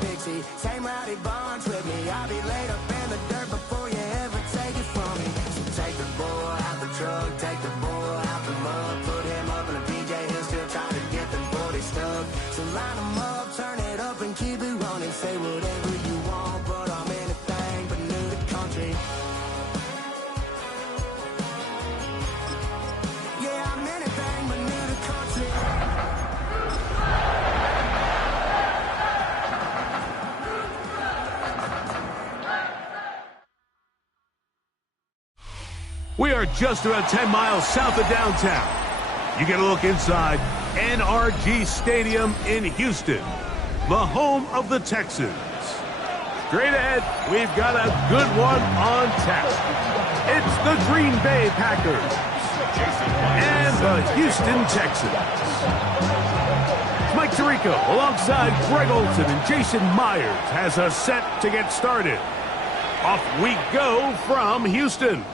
Dixie, same rowdy bonds with me. I'll be laid up in the dirt before you ever take it from me. So take the bull out the truck, take the bull out the mud, put him up in a PJ, he'll still try to get them 40 stuck. So line them up, turn it up and keep it running. Say whatever you want, but I'm anything but new to country. Yeah, I'm anything but new to country. We are just about 10 miles south of downtown. You get a look inside NRG Stadium in Houston, the home of the Texans. Straight ahead, we've got a good one on tap. It's the Green Bay Packers and the Houston Texans. Mike Tirico alongside Greg Olson and Jason Myers has us set to get started. Off we go from Houston.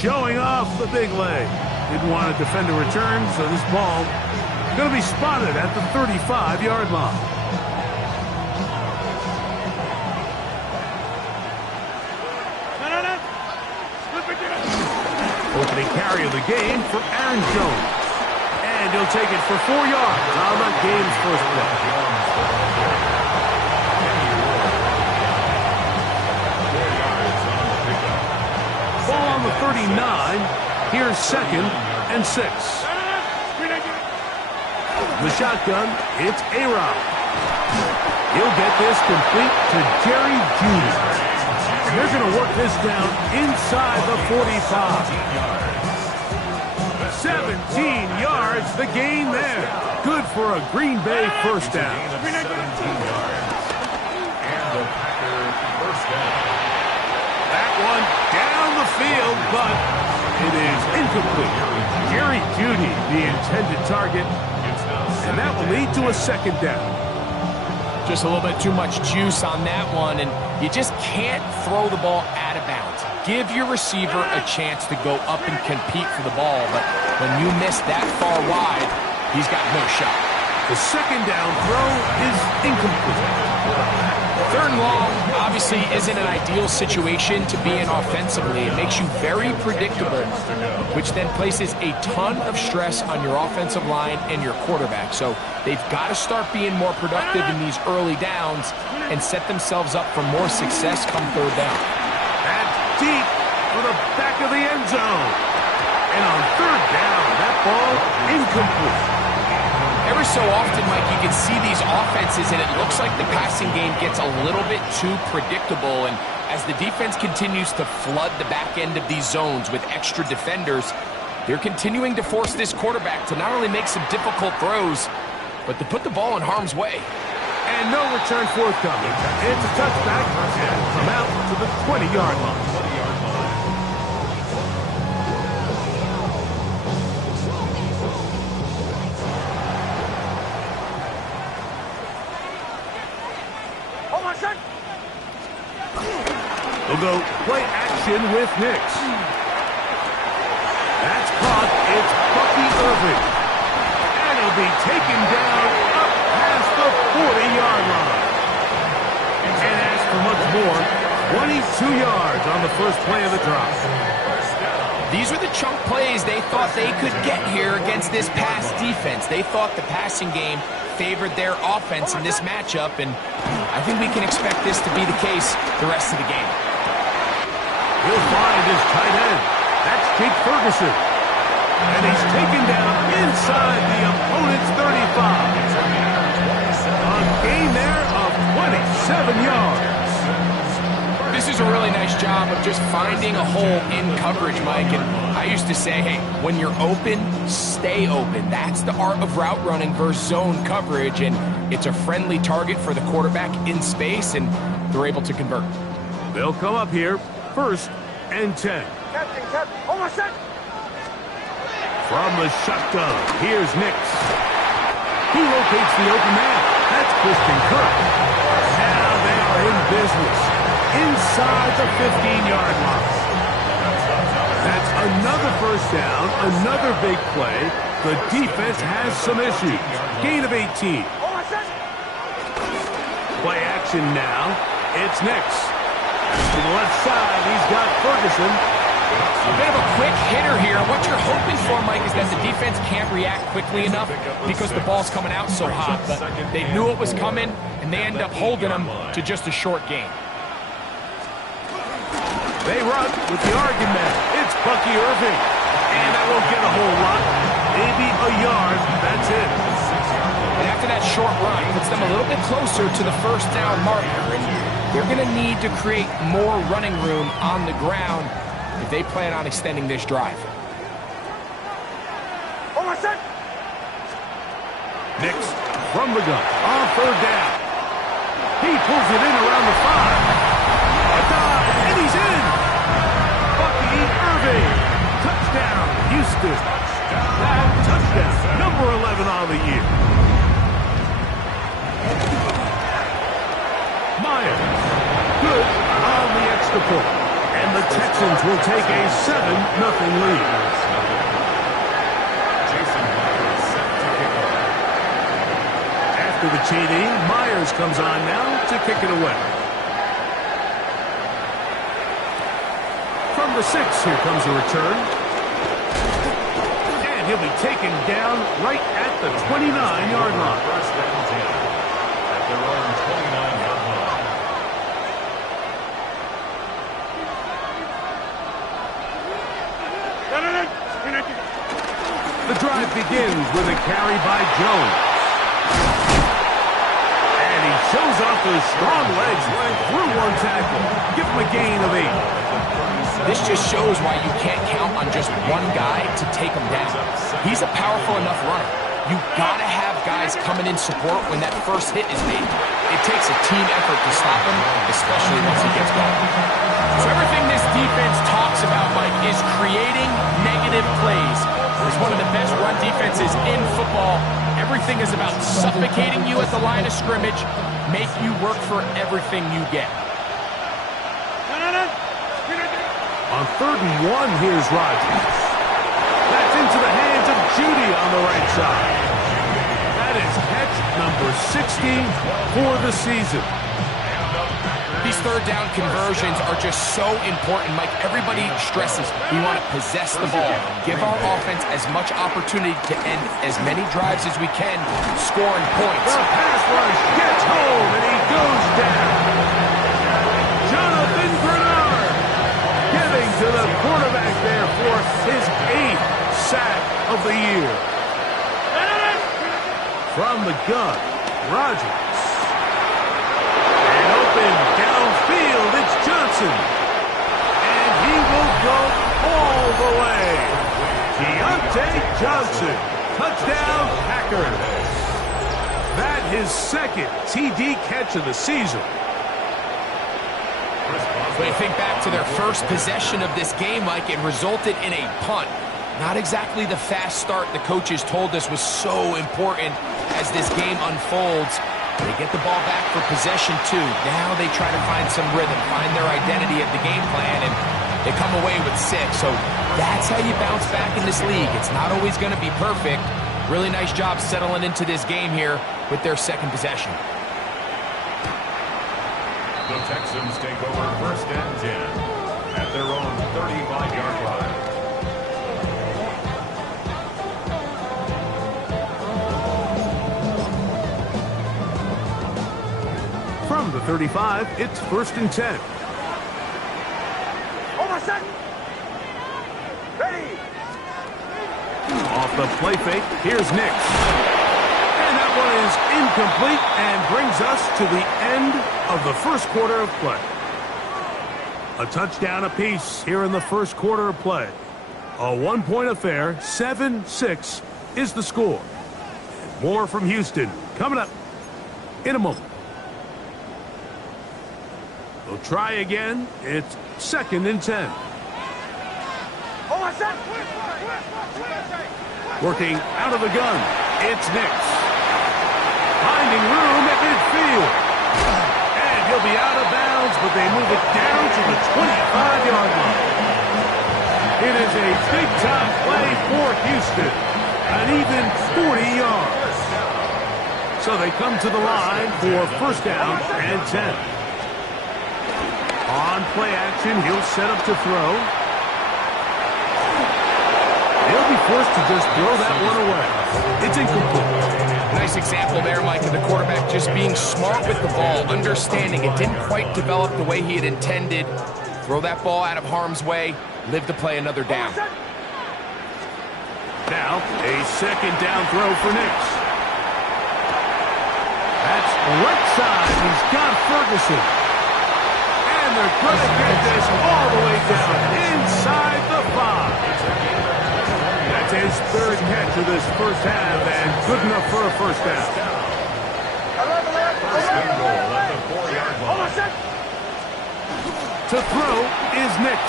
Showing off the big leg. Didn't want to defend a return, so this ball going to be spotted at the 35-yard line. Opening carry of the game for Aaron Jones. And he'll take it for 4 yards on the game's first play. Ball on the 39. Here's 2nd and 6. The shotgun, it's A-Rod. He'll get this complete to Jerry Jeudy. They're going to work this down inside the 45. 17 yards, the gain there. Good for a Green Bay first down. That one down the field, but it is incomplete. Jerry Jeudy, the intended target, and that will lead to a 2nd down. Just a little bit too much juice on that one, and you just can't throw the ball out of bounds. Give your receiver a chance to go up and compete for the ball, but when you miss that far wide, he's got no shot. The 2nd down throw is incomplete. 3rd and long obviously isn't an ideal situation to be in offensively. It makes you very predictable, which then places a ton of stress on your offensive line and your quarterback. So they've got to start being more productive in these early downs and set themselves up for more success come 3rd down. That's deep for the back of the end zone. And on 3rd down, that ball incomplete. Every so often, Mike, you can see these offenses, and it looks like the passing game gets a little bit too predictable. And as the defense continues to flood the back end of these zones with extra defenders, they're continuing to force this quarterback to not only make some difficult throws, but to put the ball in harm's way. And no return forthcoming. It's a touchback and come out to the 20-yard line. We'll go play action with Nix. That's caught. It's Bucky Irving. And he'll be taken down up past the 40-yard line. And as for much more, 22 yards on the first play of the drive. These were the chunk plays they thought they could get here against this pass defense. They thought the passing game favored their offense in this matchup, and I think we can expect this to be the case the rest of the game. He'll find his tight end. That's Jake Ferguson. And he's taken down inside the opponent's 35. A gain there of 27 yards. This is a really nice job of just finding a hole in coverage, Mike. And I used to say, hey, when you're open, stay open. That's the art of route running versus zone coverage. And it's a friendly target for the quarterback in space, and they're able to convert. They'll come up here. 1st and 10. Captain, hold on a sec. From the shotgun, here's Nix. He locates the open man. That's Christian Kirk. Now they are in business inside the 15-yard line. That's another first down, another big play. The defense has some issues. Gain of 18. Play action now. It's Nix. To the left side, he's got Ferguson. A bit of a quick hitter here. What you're hoping for, Mike, is that the defense can't react quickly enough because the ball's coming out so hot. But they knew it was coming, and they end up holding them to just a short game. They run with the argument. It's Bucky Irving. And that won't get a whole lot. Maybe a yard. That's it. And after that short run, it puts them a little bit closer to the first down marker. And they're going to need to create more running room on the ground if they plan on extending this drive. Nix from the gun on third down. He pulls it in around the 5. A dive, and he's in. Bucky Irving. Touchdown, Houston. Touchdown, number 11 on the year. Myers. Good on the extra point. And the Texans will take a 7-0 lead. After the TD, Myers comes on now to kick it away. From the 6, here comes a return. And he'll be taken down right at the 29-yard line. First down 10 at their own 29-yard line. The drive begins with a carry by Jones. And he shows off those strong legs running through one tackle. Give him a gain of 8. This just shows why you can't count on just one guy to take him down. He's a powerful enough runner. You've got to have guys coming in support when that first hit is made. It takes a team effort to stop him, especially once he gets going. So everything this defense talks about, Mike, is creating negative plays. It's one of the best run defenses in football. Everything is about suffocating you at the line of scrimmage, make you work for everything you get. On 3rd and 1, here's Rodgers. That's into the hands of Judy on the right side. That is catch number 16 for the season. These third down conversions are just so important, Mike. Everybody stresses we want to possess the ball, give our offense as much opportunity to end as many drives as we can, scoring points. The pass rush gets home, and he goes down. Jonathan Bernard getting to the quarterback there for his 8th sack of the year. From the gun, Rodgers. And open downfield, it's Johnson. And he will go all the way. Deontay Johnson, touchdown Packers. That his 2nd TD catch of the season. When you think back to their first possession of this game, Mike, it resulted in a punt. Not exactly the fast start the coaches told us was so important as this game unfolds. They get the ball back for possession 2. Now they try to find some rhythm, find their identity of the game plan, and they come away with 6. So that's how you bounce back in this league. It's not always going to be perfect. Really nice job settling into this game here with their 2nd possession. The Texans take over 1st and 10 at their own 35-yard line. From the 35, it's 1st and 10. Ready. Off the play fake, here's Nix. And that one is incomplete and brings us to the end of the first quarter of play. A touchdown apiece here in the first quarter of play. A 1-point affair, 7-6 is the score. More from Houston coming up in a moment. They'll try again. It's 2nd and 10. Working out of the gun. It's Nix. Finding room at midfield. And he'll be out of bounds, but they move it down to the 25-yard line. It is a big-time play for Houston. An even 40 yards. So they come to the line for first down and 10. On play action, he'll set up to throw. He'll be forced to just throw that one away. It's incomplete. Nice example there, Mike, of the quarterback just being smart with the ball, understanding it didn't quite develop the way he had intended. Throw that ball out of harm's way, live to play another down. Now, a second down throw for Nix. That's right side. He's got Ferguson. And they're going to get this all the way down inside the 5. That's his third catch of this first half, and good enough for a first down. First and goal at the 4-yard line. To throw is Nix.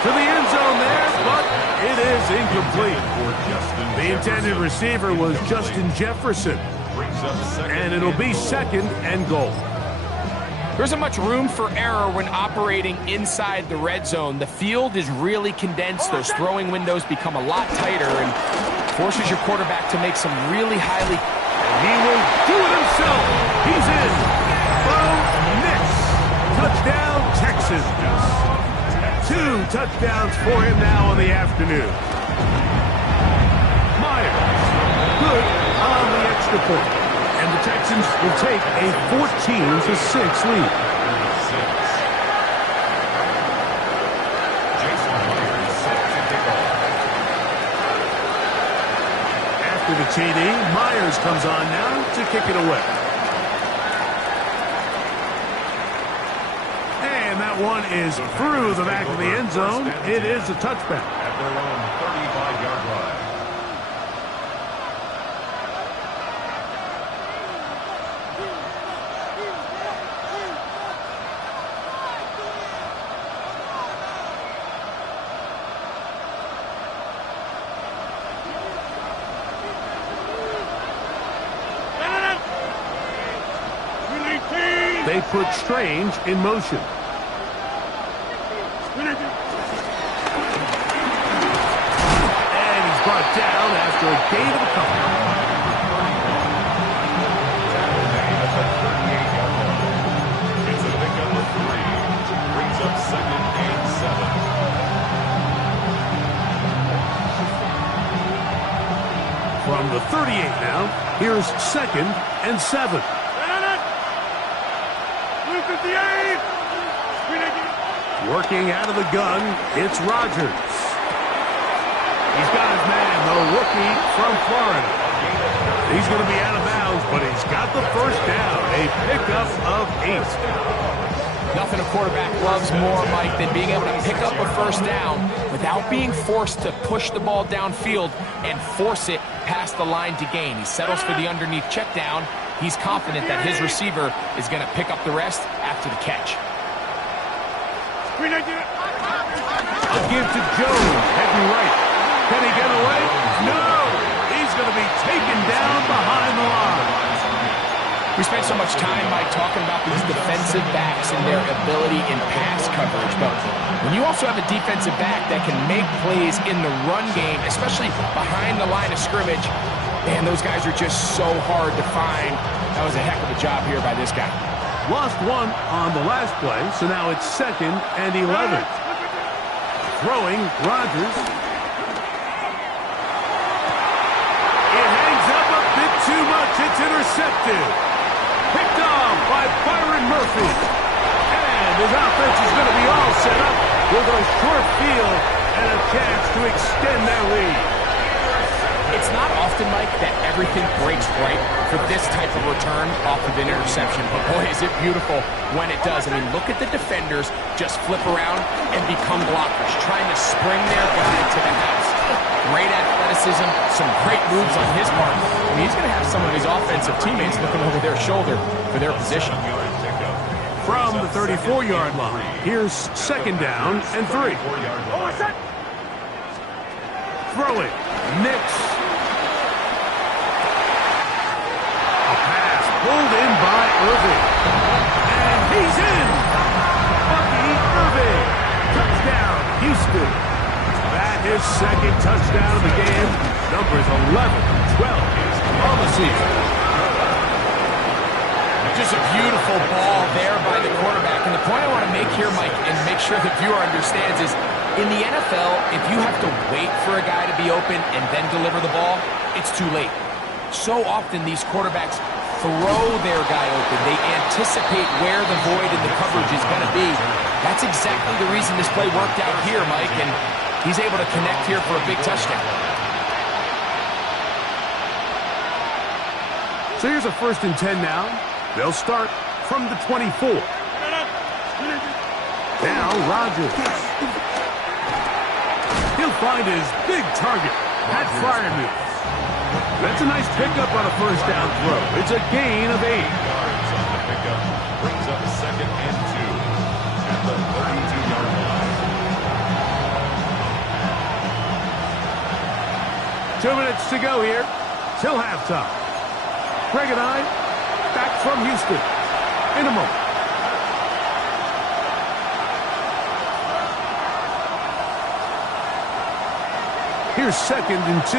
To the end zone there, but it is incomplete. The intended receiver was Justin Jefferson. And it'll be second and goal. There isn't much room for error when operating inside the red zone. The field is really condensed. Those throwing windows become a lot tighter and forces your quarterback to make some really highly... And he will do it himself. He's in. Bo Nix. Touchdown, Texans. 2 touchdowns for him now in the afternoon. Myers. Good on the extra point. And the Texans will take a 14-6 lead. After the TD, Myers comes on now to kick it away. And that one is through the back of the end zone. It is a touchback. At their own 35-yard line. They put Strange in motion. And he's brought down after a gain of a couple. It's a pickup of 3. Brings up second and 7. From the 38 now, here's second and 7. Working out of the gun, it's Rodgers. He's got his man, the rookie from Florida. He's going to be out of bounds, but he's got the first down. A pickup of 8. Nothing a quarterback loves more, Mike, than being able to pick up a first down without being forced to push the ball downfield and force it past the line to gain. He settles for the underneath check down. He's confident that his receiver is going to pick up the rest after the catch. A give to Jones, heading right. Can he get away? No! He's going to be taken down behind the line. We spent so much time, Mike, talking about these defensive backs and their ability in pass coverage, but when you also have a defensive back that can make plays in the run game, especially behind the line of scrimmage, man, those guys are just so hard to find. That was a heck of a job here by this guy. Lost one on the last play, so now it's second and 11. Throwing, Rodgers. It hangs up a bit too much. It's intercepted. Picked off by Byron Murphy. And his offense is going to be all set up with a short field and a chance to extend their lead. It's not often, Mike, that everything breaks right for this type of return off of an interception. But boy, is it beautiful when it does. I mean, look at the defenders just flip around and become blockers, trying to spring their guy to the house. Great athleticism, some great moves on his part. I mean, he's going to have some of his offensive teammates looking over their shoulder for their position. From the 34-yard line, here's second down and 3. Throwing, Nix. Pulled in by Irving. And he's in! Bucky Irving. Touchdown, Houston. That is second touchdown of the game. Numbers 11, 12 on the season. Just a beautiful ball there by the quarterback. And the point I want to make here, Mike, and make sure the viewer understands is, in the NFL, if you have to wait for a guy to be open and then deliver the ball, it's too late. So often these quarterbacks throw their guy open. They anticipate where the void in the coverage is going to be. That's exactly the reason this play worked out here, Mike, and he's able to connect here for a big touchdown. So here's a 1st and 10 now. They'll start from the 24. Now Rodgers. He'll find his big target. Pat Fryermuth. That's a nice pickup on a 1st down throw. It's a gain of 8. Yards on the pickup. Brings up 2nd and 2 at the 32-yard line. 2 minutes to go here till halftime. Greg and I back from Houston in a moment. Here's 2nd and 2.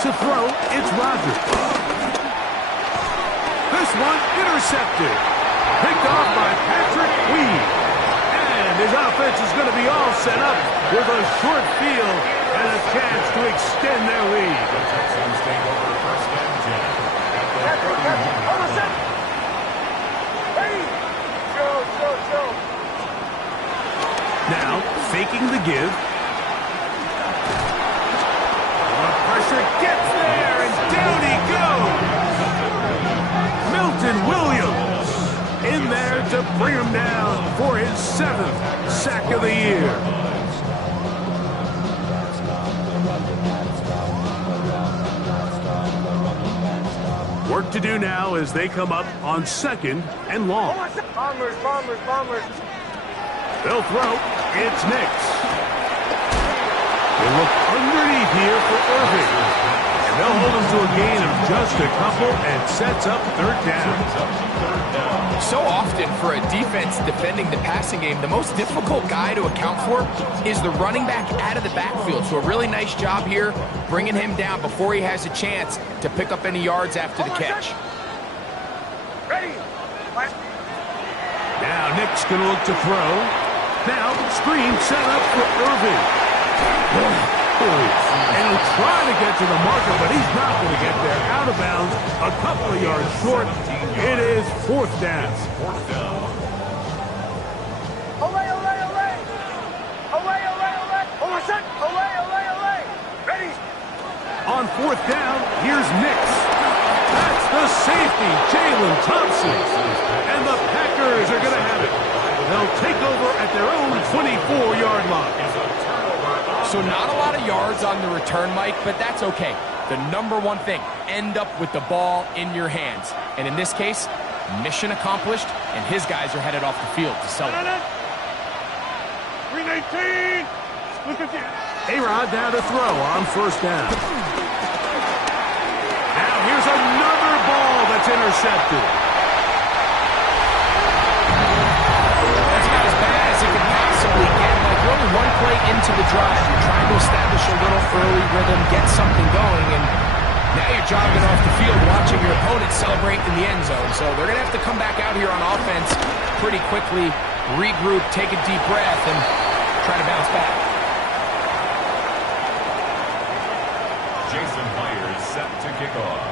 To throw, it's Rodgers. This one intercepted. Picked off by Patrick Weed. And his offense is going to be all set up with a short field and a chance to extend their lead. The Texans take over 1st and 10 at the 30. Almost set. Ready. Show. Now, faking the give. Pressure gets there, and down he goes. Milton Williams in there to bring him down for his 7th sack of the year. Work to do now as they come up on 2nd and long. Bombers. They'll throw. It's Nix. They look underneath here for Irving. And they'll hold him to a gain of just a couple and sets up 3rd down. So often for a defense defending the passing game, the most difficult guy to account for is the running back out of the backfield. So a really nice job here bringing him down before he has a chance to pick up any yards after the catch. Ready. Now Nick's going to look to throw. Now screen set up for Irving. And he'll try to get to the marker, but he's not going to get there. Out of bounds, a couple of yards short. It is 4th down. Away. Almost set. Away. Ready. On 4th down, here's Nix. That's the safety, Jalen Thompson. And the Packers are going to have it. They'll take over at their own 24-yard line. So not a lot of yards on the return, Mike, but that's okay. The number one thing, end up with the ball in your hands. And in this case, mission accomplished, and his guys are headed off the field to celebrate. 319. A-Rod now to throw on 1st down. Now here's another ball that's intercepted. That's about as bad as it can possibly get. Like, you're only one play into the drive. You're trying to establish a little early rhythm, get something going, and now you're jogging off the field watching your opponent celebrate in the end zone. So they're going to have to come back out here on offense pretty quickly, regroup, take a deep breath, and try to bounce back. Jason Myers set to kick off.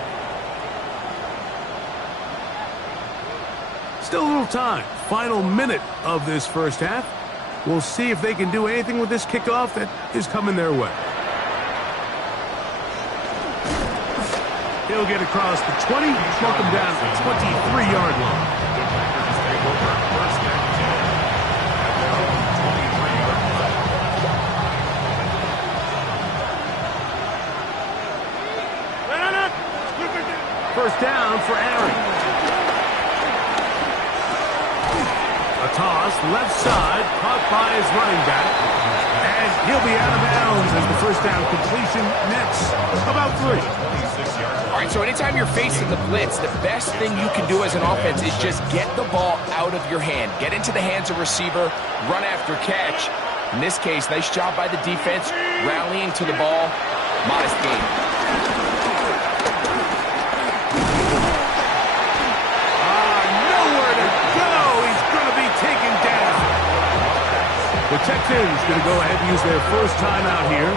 Still a little time. Final minute of this 1st half. We'll see if they can do anything with this kickoff that is coming their way. He'll get across the 20, smoke him down to the 23-yard line. The Packers take over 1st and 10 at their own 23-yard line. 1st down for Aaron. A toss, left side, caught by his running back. And he'll be out of bounds as the 1st down completion nets about 3. All right, so anytime you're facing the blitz, the best thing you can do as an offense is just get the ball out of your hand. Get into the hands of receiver, run after catch. In this case, nice job by the defense, rallying to the ball. Modest game. Texans going to go ahead and use their first timeout here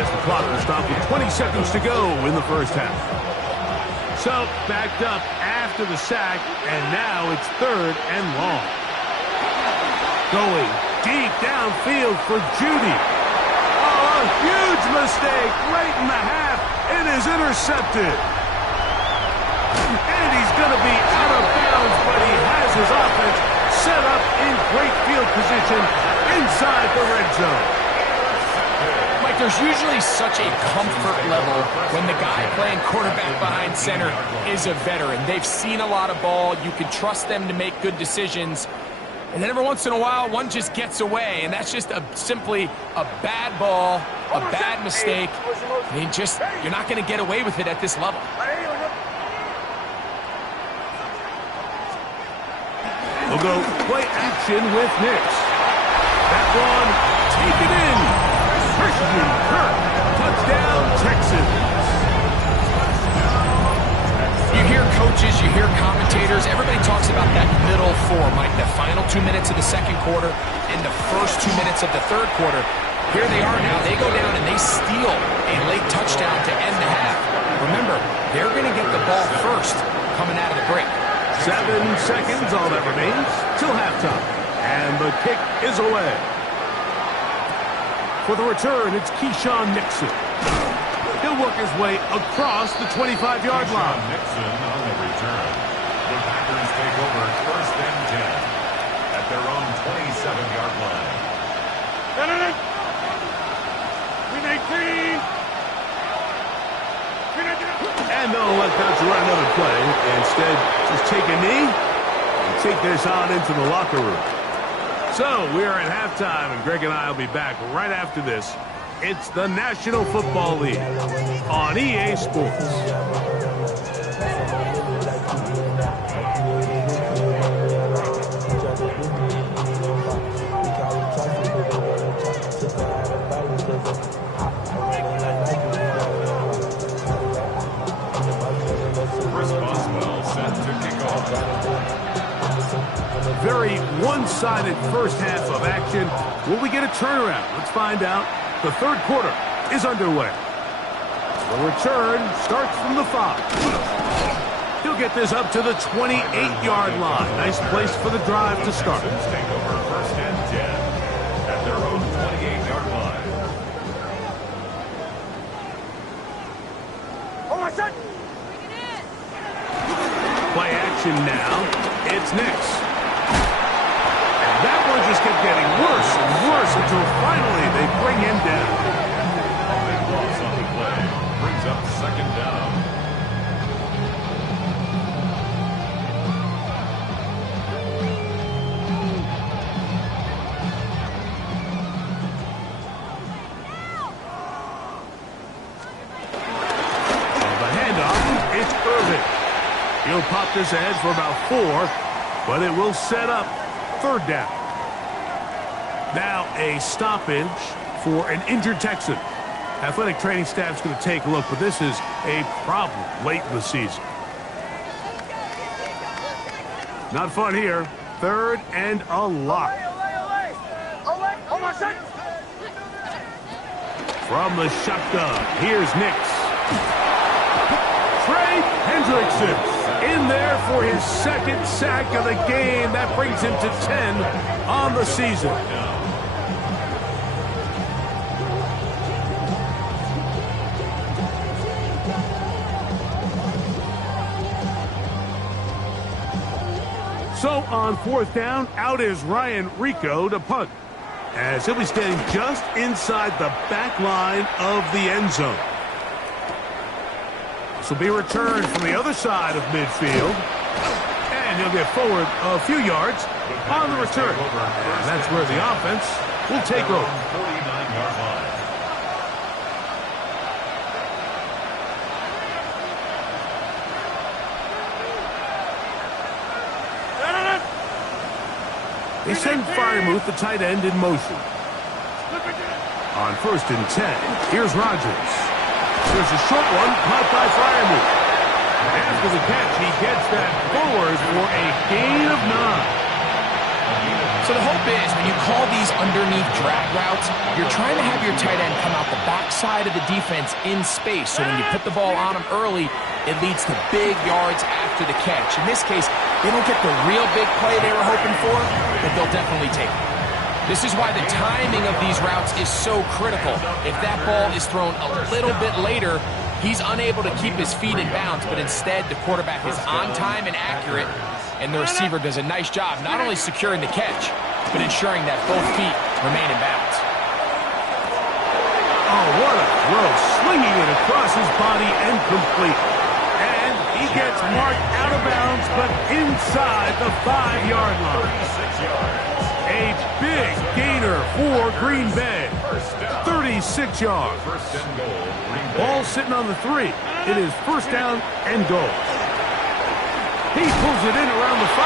as the clock will stop with 20 seconds to go in the first half. So, backed up after the sack, and now it's 3rd and long. Going deep downfield for Judy. Oh, a huge mistake late in the half. It is intercepted. And he's going to be out of bounds, but he has his offense set up in great field position inside the red zone. Mike, there's usually such a comfort level when the guy playing quarterback behind center is a veteran. They've seen a lot of ball. You can trust them to make good decisions. And then every once in a while, one just gets away, and that's just simply a bad ball, a bad mistake. I mean, you're not going to get away with it at this level. We'll go play action with Nix. That one, take it in. Christian Kirk, touchdown Texans. You hear coaches, you hear commentators, everybody talks about that middle four, Mike, the final 2 minutes of the second quarter and the first 2 minutes of the third quarter. Here they are now. They go down and they steal a late touchdown to end the half. Remember, they're going to get the ball first coming out of the break. 7 seconds, all that remains, till halftime. And the kick is away. For the return, it's Keyshawn Nixon. He'll work his way across the 25-yard line. Nixon on the return. The Packers take over 1st and 10 at their own 27-yard line. And they'll let Coach run another play. Instead, just take a knee and take this on into the locker room. So, we are at halftime, and Greg and I will be back right after this. It's the National Football League on EA Sports. Very one-sided first half of action. Will we get a turnaround? Let's find out. The third quarter is underway. The return starts from the 5. He'll get this up to the 28-yard line. Nice place for the drive to start. Take over 1st and 10 at their own 28-yard line. Oh, my son! Play action now. It's Nix. That one just kept getting worse and worse until finally they bring him down. Big loss on the play. Brings up 2nd down. On the handoff, it's Irvin. He'll pop this ahead for about 4, but it will set up 3rd down. Now a stoppage for an injured Texan. Athletic training staff's going to take a look, but this is a problem late in the season. Not fun here. 3rd and a lot. Oh, my son! From the shotgun, here's Nix. Trey Hendrickson in there for his 2nd sack of the game. That brings him to 10 on the season. So on 4th down, out is Ryan Rico to punt, as he'll be standing just inside the back line of the end zone. This will be returned from the other side of midfield, and he'll get forward a few yards on the return. And that's where the offense will take over. 49-yard line. They send Freiermuth, the tight end, in motion. On 1st and 10, here's Rodgers. There's a short one caught by Freiermuth. After the catch, he gets that forward for a gain of 9. So the hope is when you call these underneath drag routes, you're trying to have your tight end come out the backside of the defense in space. So when you put the ball on him early, it leads to big yards after the catch. In this case, they don't get the real big play they were hoping for, but they'll definitely take it. This is why the timing of these routes is so critical. If that ball is thrown a little bit later, he's unable to keep his feet in bounds, but instead the quarterback is on time and accurate, and the receiver does a nice job not only securing the catch, but ensuring that both feet remain in bounds. Oh, what a throw. Slinging it across his body and complete. And he gets marked out of bounds, but inside the 5-yard line. A big gainer for Green Bay. 36 yards. Ball sitting on the 3. It is first down and goal. He pulls it in around the 5.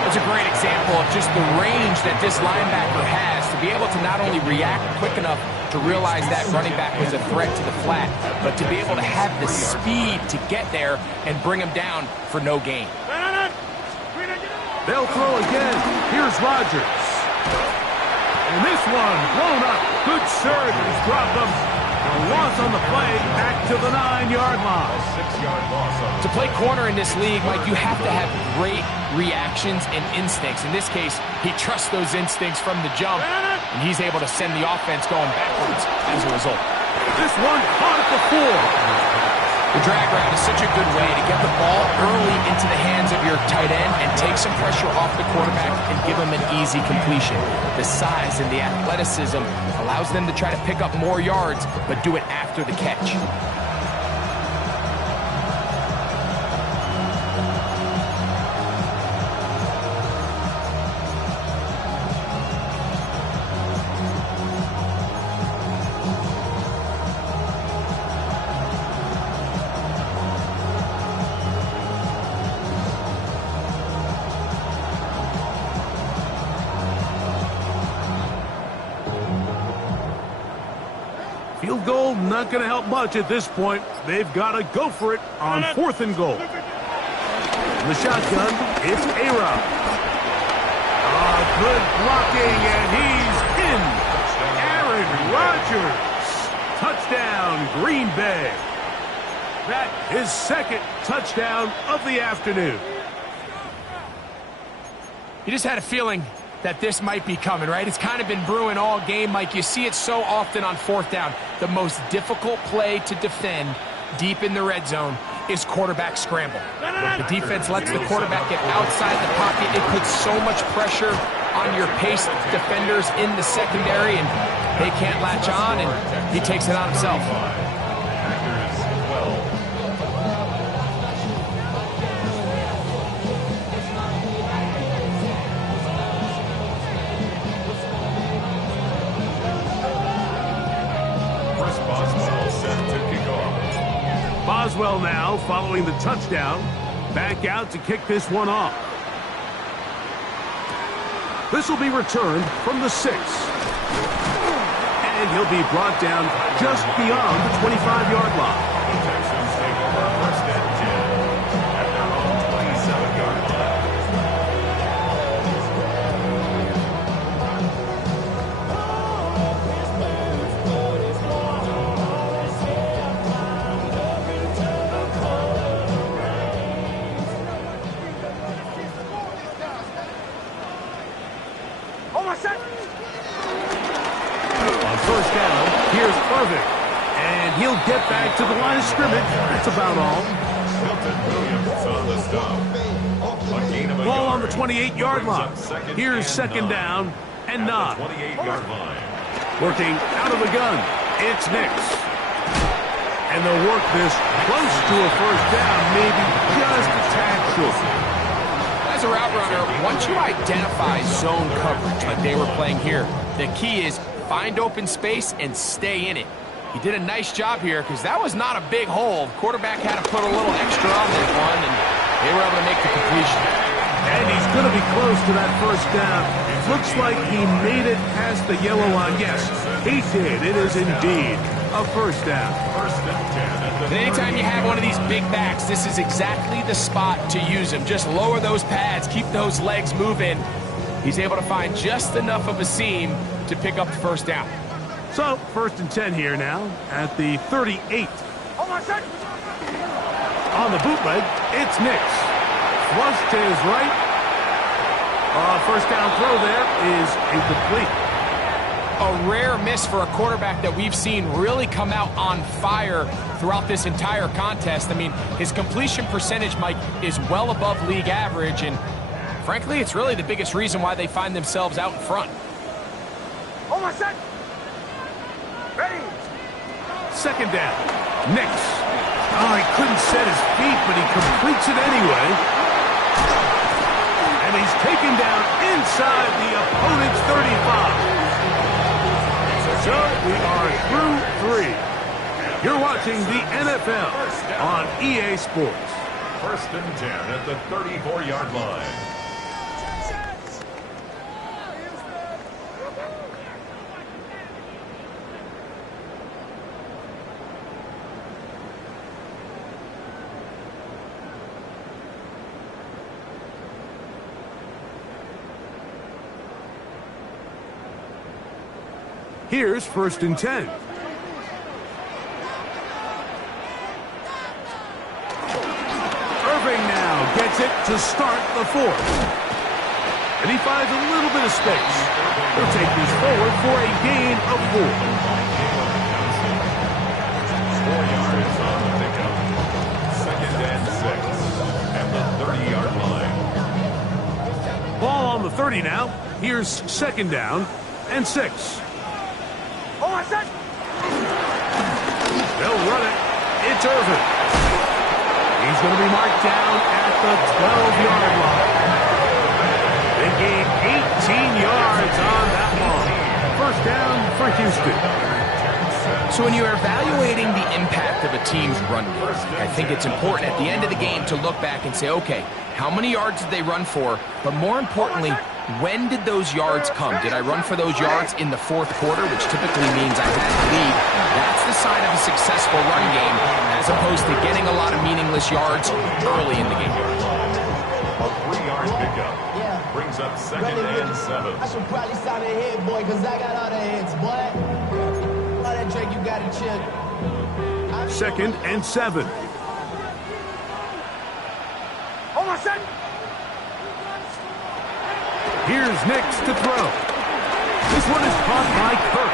That's a great example of just the range that this linebacker has to be able to not only react quick enough to realize that running back was a threat to the flat, but to be able to have the speed to get there and bring him down for no gain. They'll throw again. Here's Rodgers. And this one blown up. Good surge has dropped them. A loss on the play, back to the 9-yard line. To play corner in this league, Mike, you have to have great reactions and instincts. In this case, he trusts those instincts from the jump, and he's able to send the offense going backwards as a result. This one caught at the 4. The drag route is such a good way to get the ball early into the hands of your tight end and take some pressure off the quarterback and give him an easy completion. The size and the athleticism allows them to try to pick up more yards, but do it after the catch. Field goal not going to help much at this point. They've got to go for it on 4th and goal. In the shotgun, it's A-Rod. Good blocking, and he's in. Aaron Rodgers. Touchdown, Green Bay. That is second touchdown of the afternoon. You just had a feeling that this might be coming, right? It's kind of been brewing all game, Mike. You see it so often on 4th down. The most difficult play to defend deep in the red zone is quarterback scramble. The defense lets the quarterback get outside the pocket. It puts so much pressure on your paced defenders in the secondary, and they can't latch on, and he takes it on himself. Boswell now following the touchdown. Back out to kick this one off. This will be returned from the 6. And he'll be brought down just beyond the 25-yard line. The Texans take over first and 10 at their own 27-yard line. And he'll get back to the line of scrimmage. That's about all. Williams on the stop. Ball on the 28-yard line. Here's second down and 9. 28-yard line. Working out of the gun. It's Nix. And they'll work this close to a first down, maybe just a tad short. As a route runner, once you identify zone coverage like they were playing here, the key is find open space and stay in it. He did a nice job here because that was not a big hole. The quarterback had to put a little extra on that one, and they were able to make the completion. And he's going to be close to that first down. Looks like he made it past the yellow line. Yes, he did. It is indeed a first down. And anytime you have one of these big backs, this is exactly the spot to use him. Just lower those pads, keep those legs moving, He's able to find just enough of a seam to pick up the first down. So, 1st and 10 here now at the 38. On my set. On the bootleg, it's Nix. Flush to his right. First down throw there is incomplete. A rare miss for a quarterback that we've seen really come out on fire throughout this entire contest. I mean, his completion percentage, Mike, is well above league average, and frankly, it's really the biggest reason why they find themselves out in front. On my set. Ready. 2nd down. Nix. Oh, he couldn't set his feet, but he completes it anyway. And he's taken down inside the opponent's 35. So we are through 3. You're watching the NFL on EA Sports. 1st and 10 at the 34-yard line. Here's 1st and 10. Irving now gets it to start the 4th. And he finds a little bit of space. He'll take this forward for a gain of 4. 4 yards on the pickup. 2nd and 6 at the 30-yard line. Ball on the 30 now. Here's 2nd down and 6. On my set. They'll run it. It's Irving. He's going to be marked down at the 12-yard line. They gain 18 yards on that long. 1st down for Houston. So when you're evaluating the impact of a team's run game, I think it's important at the end of the game to look back and say, okay, how many yards did they run for? But more importantly, when did those yards come? Did I run for those yards in the 4th quarter, which typically means I had the lead? That's the sign of a successful run game, as opposed to getting a lot of meaningless yards early in the game. A 3-yard pickup brings up 2nd and 7. I should probably sign a head, boy, because I got all the heads, boy. All that Drake, you got to chill. 2nd and 7. On my set. Here's Nix to throw. This one is caught by Kirk.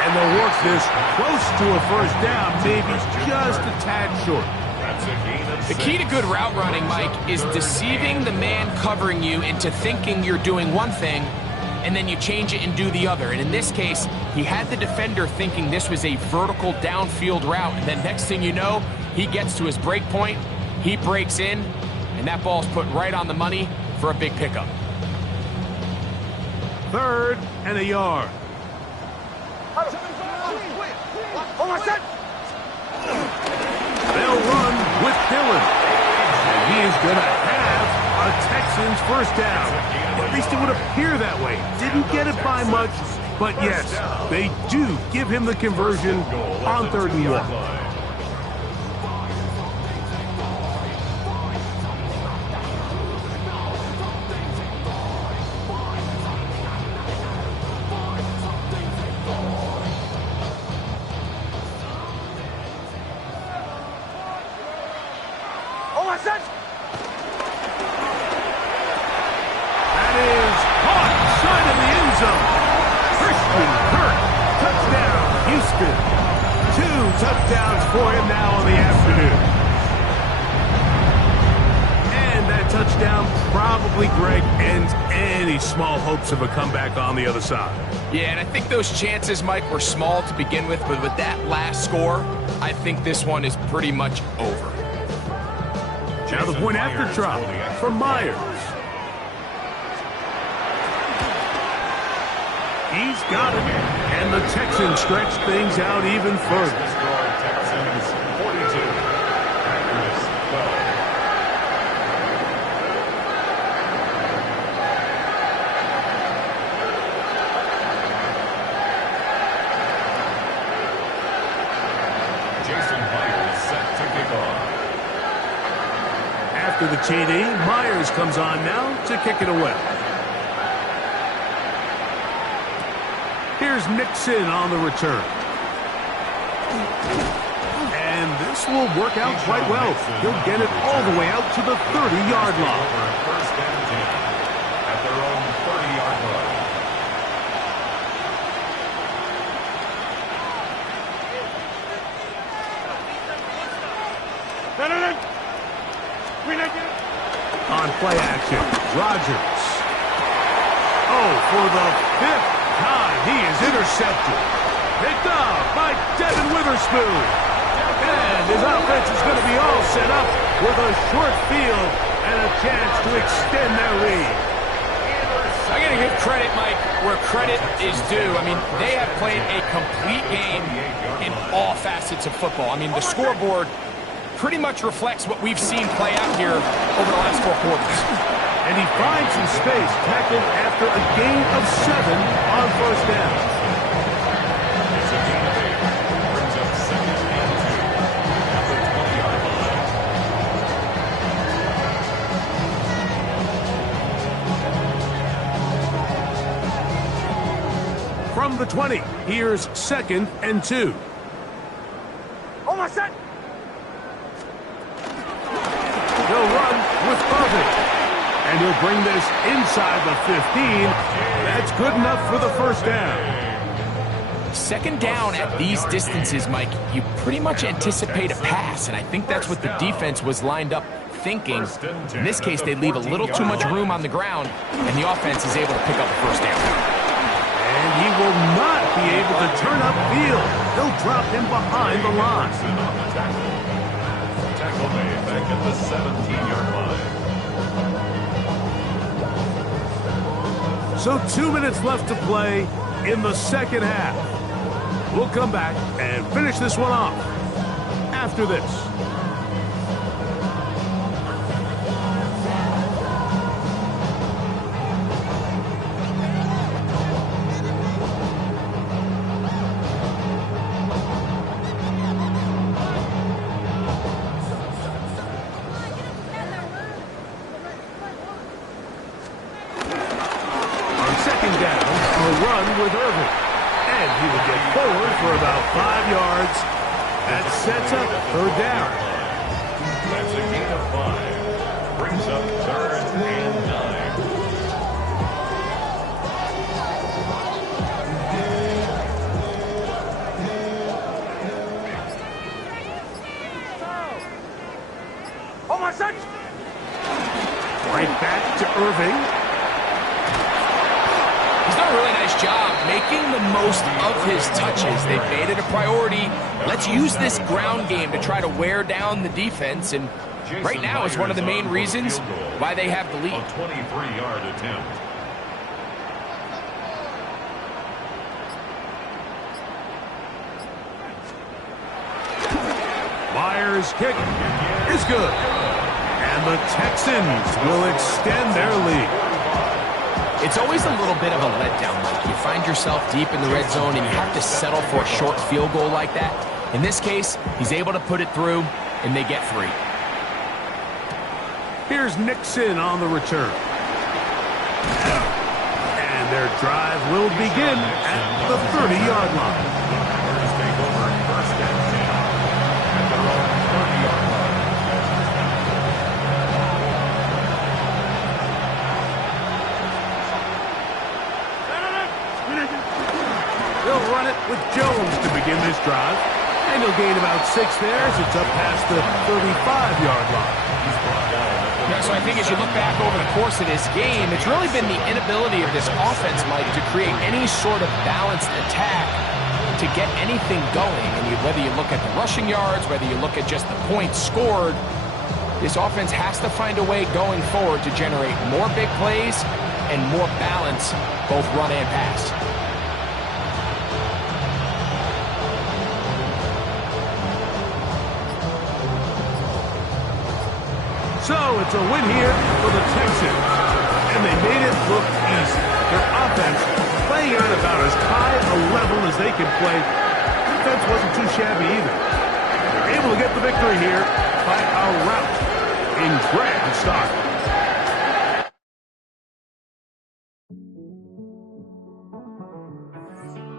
And they'll work this close to a 1st down, maybe just a tad short. That's a gain of 6. The key to good route running, Mike, is deceiving the man covering you into thinking you're doing one thing, and then you change it and do the other. And in this case, he had the defender thinking this was a vertical downfield route, and then next thing you know, he gets to his break point, he breaks in, and that ball's put right on the money for a big pickup. 3rd and a yard. On my set. They'll run with Dillon. And he is going to have a Texans 1st down. At least it would appear that way. Didn't get it by much, but yes, they do give him the conversion on 3rd and 1. On my set. That is caught side of the end zone. Christian Kirk, touchdown, Houston. 2 touchdowns for him now on the afternoon. And that touchdown probably, Greg, ends any small hopes of a comeback on the other side. Yeah, and I think those chances, Mike, were small to begin with, but with that last score, I think this one is pretty much over. Now the point after drop from Myers. He's got it. And the Texans stretch things out even further. Texans 42. Packers 12. Jason Myers set to kick off. After the TD, Myers comes on now to kick it away. Here's Nixon on the return. And this will work out quite well. He'll get it all the way out to the 30-yard line. First and 10 at their own 30-yard line. On play action, Rodgers. Oh, for the 5th time, he is intercepted. Picked off by Devin Witherspoon. And his offense is going to be all set up with a short field and a chance to extend their lead. I got to give credit, Mike, where credit is due. I mean, they have played a complete game in all facets of football. I mean, the scoreboard pretty much reflects what we've seen play out here over the last 4 quarters. And he finds some space, tackled after a gain of 7 on first down. It's a gain of 8. Brings up 2nd and 2 at the 20-yard line. From the 20, here's 2nd and 2. On my set. He'll run with Irving. And he'll bring this inside the 15. That's good enough for the first down. 2nd down at these distances, Mike, you pretty much anticipate a pass, and I think that's what the defense was lined up thinking. In this case, they leave a little too much room on the ground, and the offense is able to pick up the first down. And he will not be able to turn upfield. They'll drop him behind the line. Tackle made back at the 17-yard line. So 2 minutes left to play in the second half. We'll come back and finish this one off after this. With Irving, and he will get forward for about 5 yards. That sets up 3rd down. That's a gain of 5. Brings up 3rd and 9. On my set. Right back to Irving. He's done a really nice job making the most of his touches. They've made it a priority. Let's use this ground game to try to wear down the defense, and right now is one of the main reasons why they have the lead. A 23-yard attempt. Myers' kick is good. And the Texans will extend their lead. It's always a little bit of a letdown. Like you find yourself deep in the red zone and you have to settle for a short field goal like that. In this case, he's able to put it through, and they get 3. Here's Nixon on the return. And their drive will begin at the 30-yard line. Take over 1st and 10 at their own 30-yard line. They'll run it with Jones to begin this drive. And he'll gain about 6 there as it's up past the 35-yard line. Yeah, so I think as you look back over the course of this game, it's really been the inability of this offense, Mike, to create any sort of balanced attack to get anything going. And whether you look at the rushing yards, whether you look at just the points scored, this offense has to find a way going forward to generate more big plays and more balance, both run and pass. So it's a win here for the Texans, and they made it look easy. Their offense playing at about as high a level as they can play. Defense wasn't too shabby either. They're able to get the victory here by a rout in grand style.